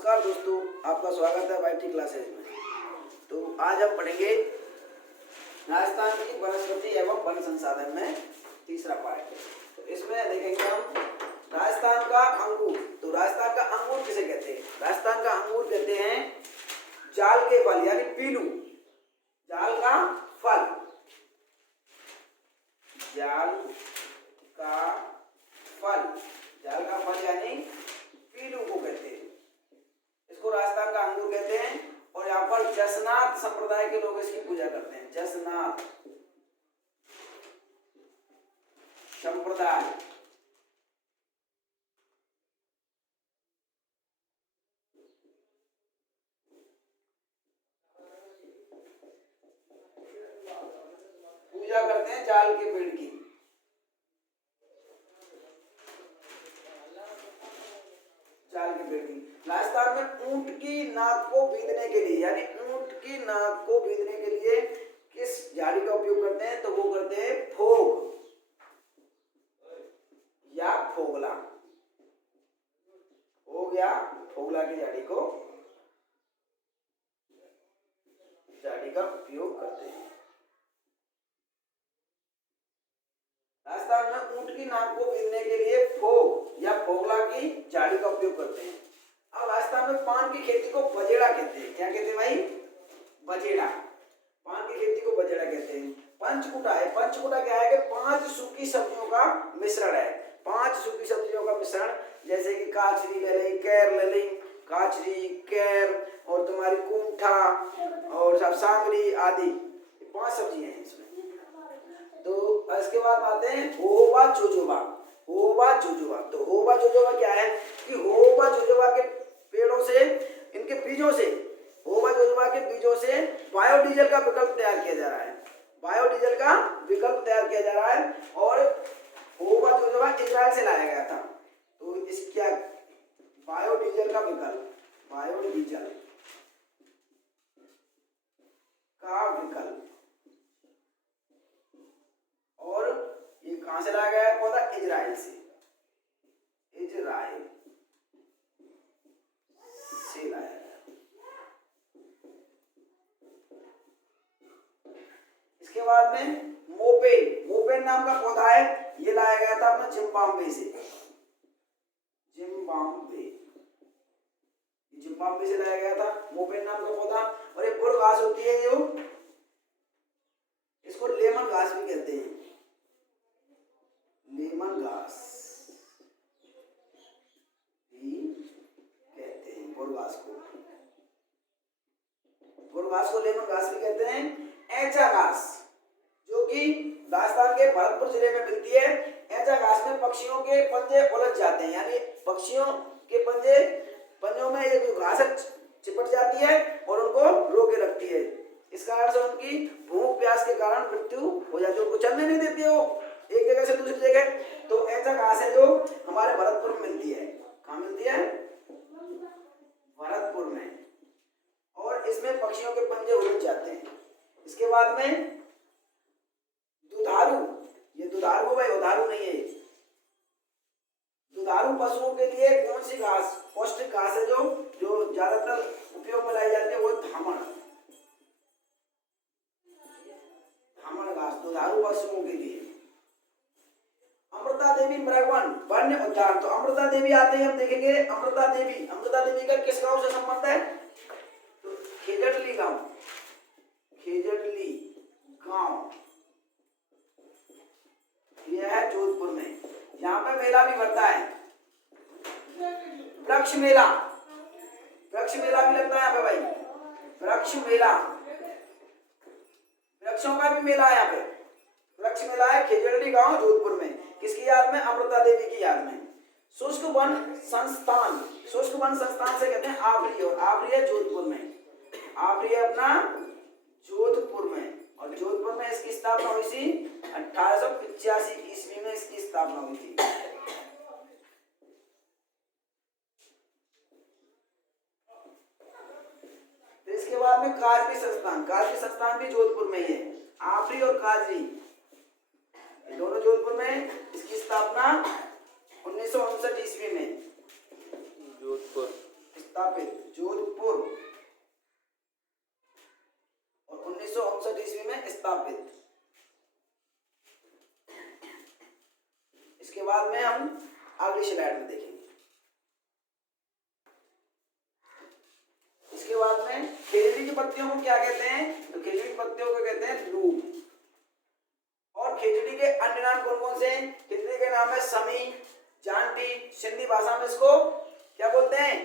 नमस्कार दोस्तों, आपका स्वागत है वाईटी क्लासेज में। तो आज हम पढ़ेंगे राजस्थान की वनस्पति एवं वन संसाधन में तीसरा पार्ट। तो इसमें देखेंगे हम राजस्थान का अंगूर। तो राजस्थान का अंगूर किसे कहते हैं? राजस्थान का अंगूर कहते हैं जाल के फल यानी पीलू। जाल का फल, जाल का फल, जाल का फल यानी पीलू को कहते हैं। इसको राजस्थान का अंगूर कहते हैं। और यहाँ पर जसनाथ संप्रदाय के लोग इसकी पूजा करते हैं। जसनाथ संप्रदाय पूजा करते हैं जाल के पेड़ की। जाल के पेड़ की। राजस्थान में ऊंट की नाक को बीधने के लिए यानी ऊंट की नाक को बीधने के लिए किस झाड़ी का उपयोग करते हैं? तो वो करते हैं फोग या फोगला। फोग या फोगला की झाड़ी का उपयोग करते हैं। राजस्थान में ऊंट की नाक को बीधने के लिए फोग या फोगला की झाड़ी का उपयोग करते हैं। अब राजस्थान में पान की खेती को बजेड़ा कहते हैं। क्या कहते हैं भाई? बजेड़ा। पान की खेती को बजेड़ा कहते हैं। पंचकुटा है। पंचकुटा क्या है कि 5 सूखी सब्जियों का मिश्रण है। 5 सूखी सब्जियों का मिश्रण, जैसे कि काचरी ले ली, कैर ले ली, काचरी, कैर और तुम्हारी कुंठा और सब सांगरी आदि, 5 सब्जियां हैं इसमें। तो इसके बाद आते हैं होबा जोजोबा। होबा जोजोबा। तो होबा जोजोबा क्या है कि होबा जोजोबा के पेड़ों से, इनके बीजों से, होबा जोजोबा के बीजों से बायोडीजल का विकल्प तैयार किया जा रहा है। बायोडीजल का विकल्प तैयार किया जा रहा है। और होबा जोजोबा इजराइल से लाया गया था। तो इसका बायोडीजल का विकल्प, बायोडीजल का विकल्प, और ये कहां से लाया गया है पौधा? इजराइल से। इजराइल से लाया गया। इसके बाद में मोपेन, मोपेन नाम का पौधा है। ये लाया गया था अपना जिम्बाब्वे से। जिम्बाब्वे, जिम्बाब्वे से लाया गया था मोपेन नाम का पौधा। और एक बुर घास होती है जो, इसको लेमन घास भी कहते हैं। लेमन घास भी कहते हैं बुर घास को। बुर घास को लेमन घास भी कहते हैं। ऐचा घास जो कि राजस्थान के भरतपुर जिले में मिलती है। ऐचा घास में पक्षियों के पंजे उलझ जाते हैं, यानी पक्षियों के पंजों में एक घास चिपट जाती है और उनको रोके रखती है। इस कारण से उनकी भूख प्यास के कारण मृत्यु हो जाती है, उनको चलने नहीं देती है वो एक जगह से दूसरी जगह। तो ऐसा घास है जो हमारे भरतपुर में मिलती है। कहाँ मिलती है? भरतपुर में। और इसमें पक्षियों के पंजे उलझ जाते हैं। इसके बाद में दुधारू, ये दुधारू भाई उधारू नहीं है। दुधारू पशुओं के लिए कौन सी घास पौष्टिक घास है जो ज्यादातर उपयोग में लाई जाती है? वो धामण। धामण घास दुधारू पशुओं के लिए। अमृता देवी मृगवन वन्य उद्यान। तो अमृता देवी आते हैं, हम देखेंगे अमृता देवी का किस गांव से संबंध है? तो खेजड़ली गांव, खेजड़ली गांव यह है जोधपुर में। यहाँ पे मेला भी बढ़ता है, वृक्ष मेला। वृक्ष मेला भी लगता है यहाँ पे भाई, वृक्ष मेला। वृक्षों का भी मेला है यहाँ पे, वृक्ष मेला है खेजड़ली गांव जोधपुर में। किसकी याद में? अमृता देवी की याद में। शुष्क वन संस्थान, शुष्क वन संस्थान से कहते हैं आवरी, और आवरी है जोधपुर में। आवरी है अपना जोधपुर में। और जोधपुर में इसकी स्थापना हुई थी 1885 ईस्वी में इसकी स्थापना हुई थी। फिर इसके बाद में काजरी संस्थान, काजरी संस्थान भी जोधपुर में ही है। आवरी और काजरी दोनों जोधपुर में। इसकी स्थापना 1959 ईस्वी में जोधपुर स्थापित, जोधपुर, और 1959 ईस्वी में स्थापित। इसके बाद में हम अगली स्लाइड में देखेंगे। इसके बाद में खेजड़ी की पत्तियों को क्या कहते हैं? तो खेजड़ी की पत्तियों को कहते हैं लूम। और खेजड़ी के अन्य नाम कौन कौन से हैं? खेजड़ी के नाम है समी, जांटी, सिंधी भाषा में इसको क्या बोलते हैं?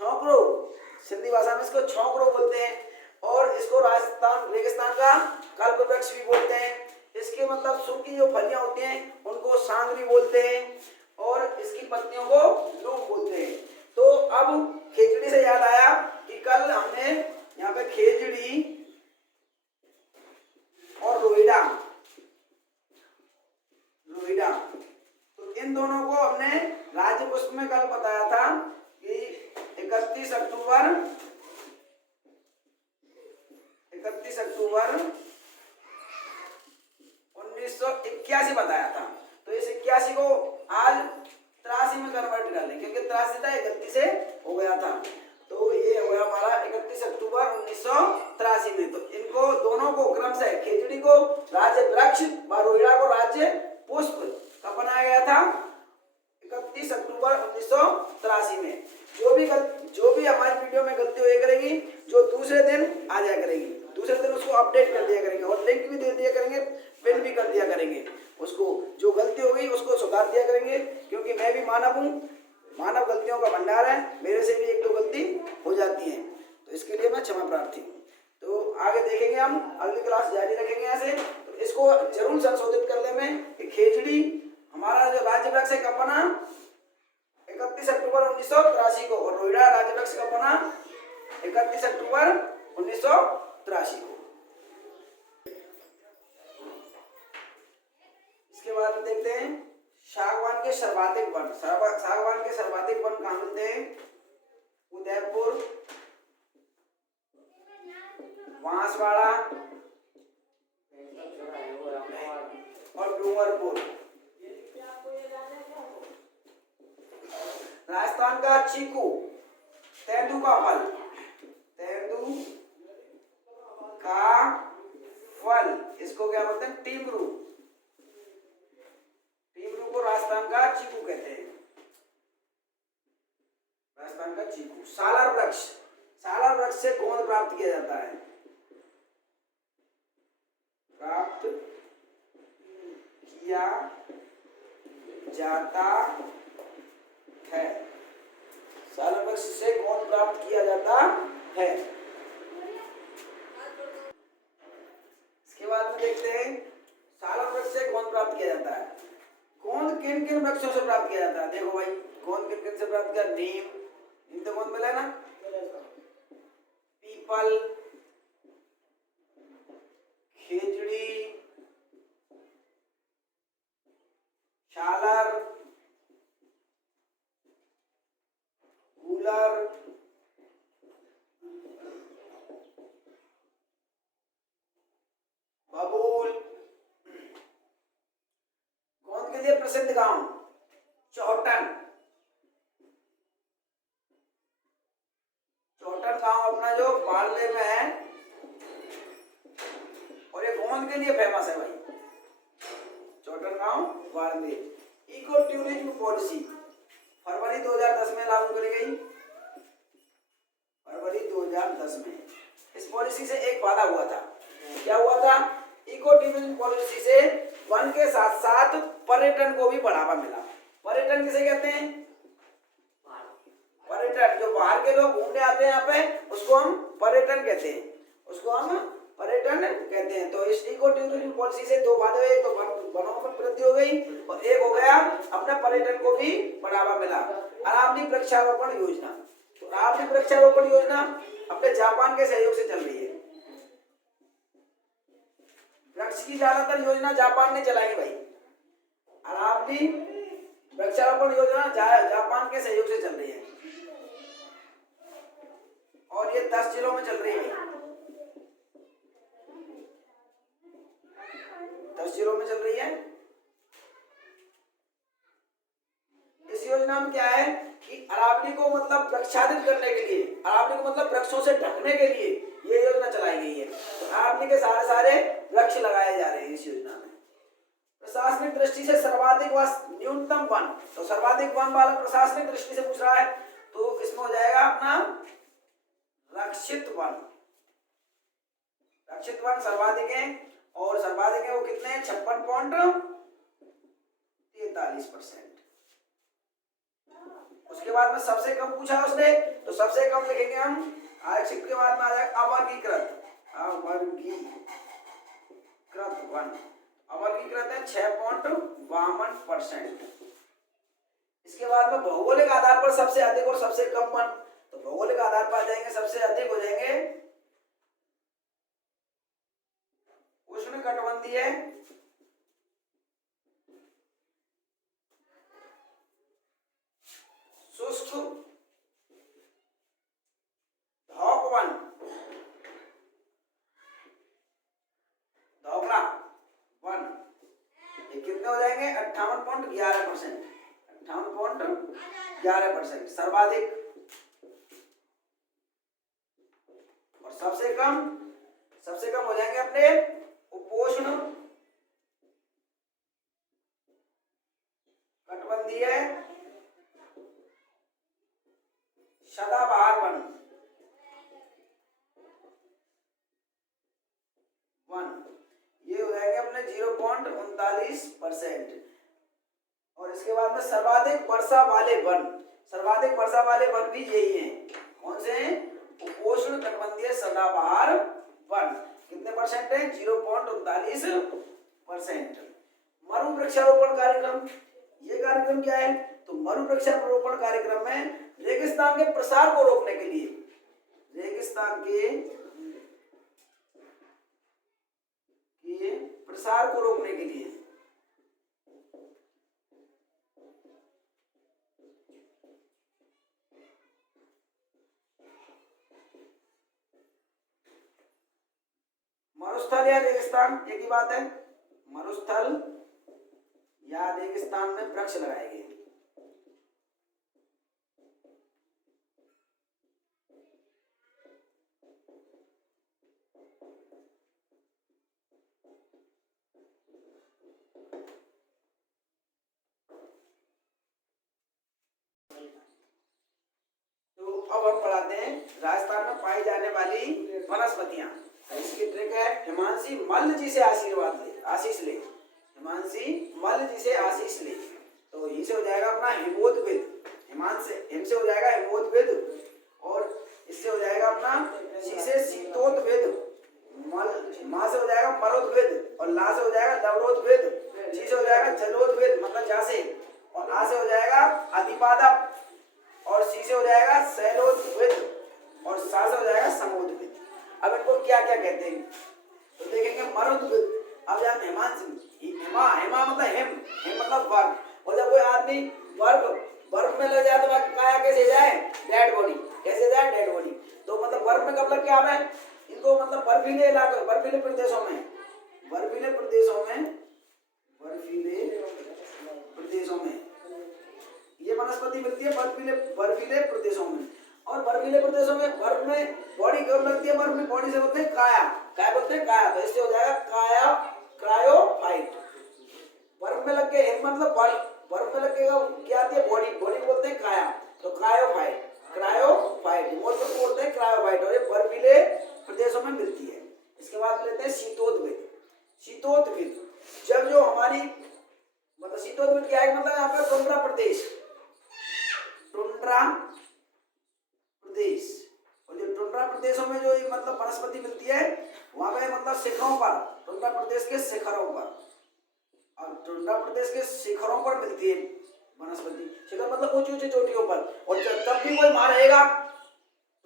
छौंकरो, सिंधी भाषा में इसको छौंकरो बोलते हैं। और इसको राजस्थान रेगिस्तान का कल्प वृक्ष भी बोलते हैं। इसके मतलब सूखी जो फलियां होती हैं उनको सांगरी बोलते हैं, और इसकी पत्तियों को लूम बोलते हैं। तो अब खेजड़ी से याद आया कि कल हमने यहाँ पे खेजड़ी और रोहिड़ा, तो इन दोनों को हमने राज्य पुष्प में कल बताया था कि 31 अक्टूबर 1981 बताया था। तो इस 81 को आज 83 में कन्वर्ट कर लें, क्योंकि 83 था, 31 से हो गया था। तो ये हो गया हमारा 31 अक्टूबर 1983 में। तो इनको दोनों को क्रम से, खेजड़ी को राज्य वृक्ष व रोहिड़ा को राज्य पुष्प कब बनाया गया था? 31 अक्टूबर 1983 में। जो भी हमारी वीडियो में गलती हुई करेगी, जो दूसरे दिन आ जाया करेगी, दूसरे दिन उसको अपडेट कर दिया करेंगे, और लिंक भी दे दिया करेंगे, पिन भी कर दिया करेंगे। उसको जो गलती हो गई उसको सुधार दिया करेंगे, क्योंकि मैं भी मानव हूँ, मानव गलतियों का भंडार है, मेरे से भी एक दो गलती हो जाती है, तो इसके लिए मैं क्षमा प्रार्थी हूँ। तो आगे देखेंगे, हम अगली क्लास जारी रखेंगे यहाँ से। तो इसको जरूर संशोधित कर ले में कि खेजड़ी हमारा जो राज्य वृक्ष है कब बना? 31 अक्टूबर 1983 को, और रोहिड़ा राज्य वृक्ष कब बना? 31 अक्टूबर 1983 को। इसके बाद में देखते हैं सागवान के सर्वाधिक वन। सागवान के सर्वाधिक वन कहाँ मिलते हैं? उदयपुर, बांसवाड़ा और डूंगरपुर। राजस्थान का चीकू, तेंदू का फल, तेंदू का फल, इसको क्या बोलते हैं? टीमरू। टीमरू को राजस्थान का चीकू कहते हैं, राजस्थान का चीकू। सालार वृक्ष, सालार वृक्ष से गोंद प्राप्त किया जाता है, प्राप्त किया जाता है, सालार वृक्ष से गोंद प्राप्त किया जाता है। इसके बाद में देखते हैं सालार वृक्ष से गोंद प्राप्त किया जाता है। गोंद किन किन वृक्षों से प्राप्त किया जाता है? देखो भाई, गोंद किन किन से प्राप्त किया? नीम, नीम तो गोंद मिला है ना, पीपल, खेजड़ी, शालर, गूलर, बबूल। गोंद के लिए प्रसिद्ध गांव चौहटन, चौहटन गांव अपना जो बाड़मेर में है, और ये गोंद के लिए फेमस है भाई, चौहटन गांव बाड़मेर। इको टूरिज्म पॉलिसी फरवरी 2010 में लागू करी गई, फरवरी 2010 में। इस पॉलिसी से एक फायदा हुआ था, क्या हुआ था? इको टूरिज्म पॉलिसी से वन के साथ साथ पर्यटन को भी बढ़ावा मिला। पर्यटन किसे कहते हैं? पर्यटन, जो बाहर के लोग घूमने आते हैं यहाँ पे, उसको हम पर्यटन कहते हैं, उसको हम पर्यटन कहते हैं। तो इस इको टूरिज्म पॉलिसी से दो फायदे हुए, तो वनों में वृद्धि हो गई, और एक हो गया अपने पर्यटन को भी बढ़ावा मिला। अरावली वृक्षारोपण योजना, तो अरावली वृक्षारोपण योजना अपने जापान के सहयोग से चल रही है। वृक्ष की ज्यादातर योजना जापान ने चलाई भाई। अरावली वृक्षारोपण योजना जापान के सहयोग से चल रही है, और ये 10 जिलों में चल रही है, 10 जिलों में चल रही है। इस योजना में क्या है कि अरावली को मतलब वृक्ष आच्छादित करने के लिए, अरावली को मतलब वृक्षों से ढकने के लिए ये योजना चलाई गई है। तो अरावली के सारे सारे वृक्ष लगाए जा रहे हैं इस योजना में। प्रशासनिक दृष्टि से सर्वाधिक व न्यूनतम वन, तो सर्वाधिक वन वाला प्रशासनिक दृष्टि से पूछ रहा है तो इसमें हो जाएगा अपना रक्षित वन। रक्षित वन सर्वाधिक है, और सर्वाधिक है वो कितने हैं, 56.43%। उसके बाद में सबसे कम पूछा उसने, तो सबसे कम लिखेंगे हम, आरक्षित के बाद में आ जाएगा अवर्गीकृत, अवर्गीकृत वन। अवर्गीकृत है 6.52%। इसके बाद में भौगोलिक आधार पर सबसे अधिक और सबसे कम वन, तो भौगोलिक आधार पर आ जाएंगे, सबसे अधिक हो जाएंगे उष्णकटिबंधीय शुष्क धौक वन, धौकड़ा वन, ये कितने हो जाएंगे 58.11%, 58.11% सर्वाधिक। और सबसे कम हो जाएंगे अपने उपोष्ण कटिबंधीय सदाबहार वन, ये हो जाएंगे अपने 0.39%। और इसके बाद में सर्वाधिक वर्षा वाले वन, सर्वाधिक वर्षा वाले वन भी यही हैं, कौन से हैं, उपोष्ण कटिबंधीय सदाबहार वन। कितने परसेंट है, 0.39%। मरु वृक्षारोपण कार्यक्रम, ये कार्यक्रम क्या है, तो मरु वृक्षारोपण कार्यक्रम में रेगिस्तान के प्रसार को रोकने के लिए, रेगिस्तान के प्रसार को रोकने के लिए मरुस्थल या रेगिस्तान एक ही बात है, मरुस्थल या रेगिस्तान में वृक्ष लगाएंगे। तो अब हम पढ़ाते हैं राजस्थान में पाई जाने वाली वनस्पतियां। इसकी ट्रिक है, हिमांशी मल्ल जी से आशीर्वाद ले, आशीष ले, हिमांशी मल्ल जी से आशीष ले। तो ये से हो जाएगा अपना हिमोद्भिद, हिमान से हिम से हो जाएगा हिमोद्भिद, और इससे हो जाएगा अपना शी से शीतोद्भिद, मां से हो जाएगा मरोद्भिद, और ला से हो जाएगा लवणोद्भिद, जी से हो जाएगा जलोद्भिद मतलब जा से, और आ से हो जाएगा अधिपादप, और सी से हो जाएगा शैलोद्भिद, और सा से हो जाएगा समोद्भिद। अब इनको क्या क्या कहते हैं, तो देखेंगे मरोद्भिद। अब यहाँ हिमांशी, हिमा मतलब हिम मतलब बर्फ, और जब कोई आदमी बर्फ में लग जाए तो काया कैसे जाए, डेड बॉडी, कैसे जाए, डेड बॉडी। तो मतलब बर्फ में कब लग के आवे इनको, मतलब बर्फीले इलाके, बर्फीले प्रदेशों में, बर्फीले प्रदेशों में, बर्फीले प्रदेशों में ये वनस्पति मिलती है, बर्फीले प्रदेशों में। और बर्फीले प्रदेशों में बर्फ में बॉडी कब लगती है, बर्फ में बॉडी से बोलते हैं काया, क्या बोलते हैं, काया। तो इससे हो जाएगा काया, क्रायोफाइट। बर्फ में लग के मतलब बर्फ में लग के क्या आती है, बॉडी, बॉडी को बोलते हैं काया, तो क्रायोफाइट, क्रायोफाइट मोटर को बोलते हैं क्रायोफाइट, और ये बर्फीले प्रदेशों में मिलती है। इसके बाद लेते हैं शीतोद्भिद। शीतोद्भिद जब जो हमारी मतलब शीतोद्भिद क्या है, मतलब यहाँ पर टुंड्रा प्रदेश, टुंड्रा प्रदेश, और जो टुंड्रा प्रदेशों में जो मतलब वनस्पति मिलती है वहां पे मतलब शिखरों पर, टुंड्रा प्रदेश के शिखरों पर, और टुंड्रा प्रदेश के शिखरों पर मिलती है वनस्पति। शिखर मतलब ऊंची ऊंची चोटियों पर, और जब भी कोई वहां रहेगा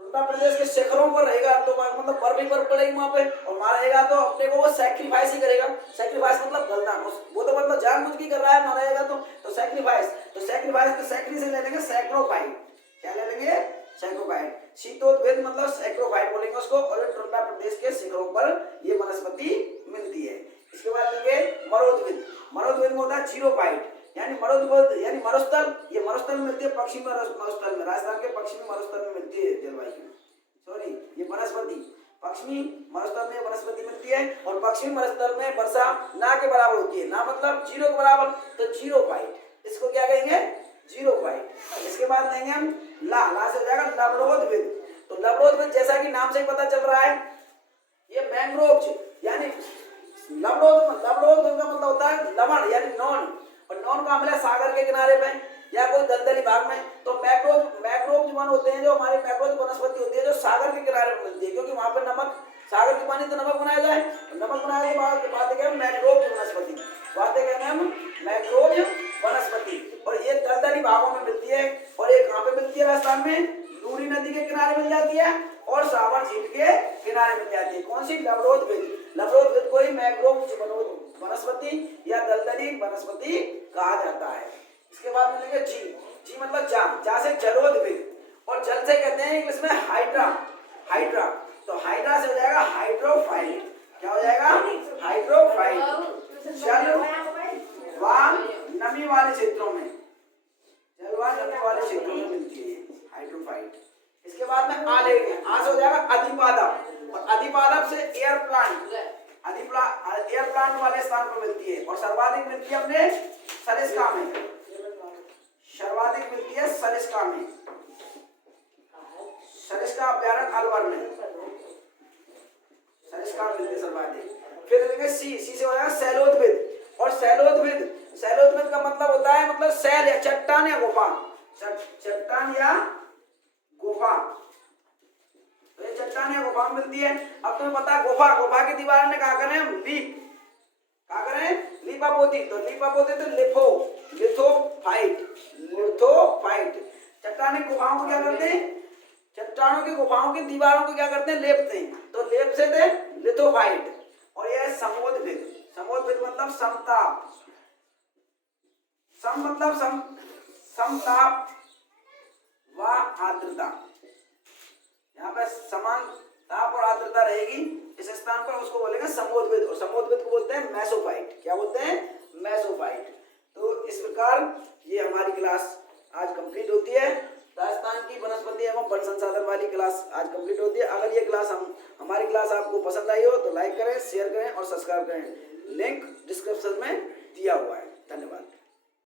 टुंड्रा प्रदेश के शिखरों पर रहेगा तो मतलब बर्फ ही बर्फ पड़ेगी वहां पे, और वहां रहेगा तो अपने को वो सैक्रिफाइस ही करेगा। सैक्रिफाइस मतलब बलिदान, वो तो मतलब जानबूझ के कर रहा है, वहां रहेगा तो सैक्रिफाइस, तो सैक्रिफाइस को सैक्री से ले लेंगे सैक्रोफाइट, क्या ले लेंगे, सैक्रोफाइट। शीतोद्भिद मतलब सैक्रोफाइट बोलेंगे उसको, और टुंड्रा प्रदेश के शिखरों पर ये वनस्पति मिलती है। इसके बाद लेंगे मरोद्भिद। मरोद्भिद में होता है जीरोफाइट, यानी मरुस्थल, यानी मरुस्थल, ये मरुस्थल में मिलती है पश्चिमी मरुस्थल में, राजस्थान के पश्चिमी मरुस्थल में मिलती है जलवायु। सॉरी, ये वनस्पति पश्चिमी मरुस्थल में वनस्पति मिलती है, और पश्चिमी मरुस्थल में वर्षा ना के बराबर होती है, ना मतलब 0 के बराबर, तो 0 इसको क्या कहेंगे 0। इसके बाद लेंगे हम ला से हो जाएगा लवणोद्भिद। तो लवणोद्भिद जैसा कि नाम से पता चल रहा है ये मैंग्रोव, यानी लवणोद्भिद का मतलब होता है लवण यानी नॉन, और नॉन का मिला सागर के किनारे पे या कोई दलदली भाग में। तो मैंग्रोव वन होते हैं जो हमारे मैंग्रोव वनस्पति होती है जो सागर के किनारे पर मिलती है, क्योंकि वहां पर नमक, सागर के पानी तो नमक बनाया जाए, नमक बनाने के बाद बात है मैंग्रोव वनस्पति, बात है हम मैंग्रोव वनस्पति। और ये दलदली भागों में मिलती है, और एक कहाँ पे मिलती है राजस्थान में, लूरी नदी के किनारे मिल जाती है और सावर झील के किनारे मिल जाती है। कौन सी, लवणोद्भिद। लवणोद्भिद को ही मैंग्रोव वनस्पति या दलदली वनस्पति कहा जाता है। इसके बाद मिलेंगे जी मतलब जा से जलोद्भिद, और जल से कहते हैं इंग्लिश में हाइड्रा। तो हाइड्रा से हो जाएगा हाइड्रोफाइट। क्या हो जाएगा, हाइड्रोफाइट। जल व नमी वाले क्षेत्रों में, जल व नमी वाले क्षेत्रों में मिलती है हाइड्रोफाइट। इसके बाद में आ लेंगे, आ से हो जाएगा अधिपादप, और अधिपादप से एयर प्लांट, एयर प्लांट वाले स्थान पर मिलती है, और सर्वाधिक मिलती है अपने सरिस्का में, सर्वाधिक मिलती है सरिस्का में, सरिस्का अभ्यारण्य अलवर में, सरिस्का मिलती है सर्वाधिक। फिर देखेंगे सी से हो जाएगा सैलोद्भिद, और सैलोद्भिद का मतलब होता है मतलब सैल या चट्टान या गुफा, चट्टान या गुफा, तो ये चट्टान या गुफा मिलती है। अब तुम्हें पता है गुफा की दीवार में क्या करें हम, क्या करें, लिपापोती। तो लिपापोती तो लिथोफाइट। चट्टानी गुफाओं को क्या करते हैं, चट्टानों की गुफाओं की दीवारों को क्या करते हैं, लेपते हैं, तो लेप से थे लिथोफाइट। और यह समोद्भिद मतलब समताप, मतलब समताप व आर्द्रता, यहाँ पे समान ताप और आर्द्रता रहेगी इस स्थान पर, उसको बोलेंगे समोद्भिद, और समोद्भिद को बोलते हैं मेसोफाइट। क्या बोलते हैं, मेसोफाइट। तो इस प्रकार ये हमारी क्लास आज कंप्लीट होती है, राजस्थान की वनस्पति एवं वन संसाधन वाली क्लास आज कंप्लीट होती है। अगर ये क्लास हमारी क्लास आपको पसंद आई हो तो लाइक करें, शेयर करें और सब्सक्राइब करें। लिंक डिस्क्रिप्शन में दिया हुआ है। धन्यवाद।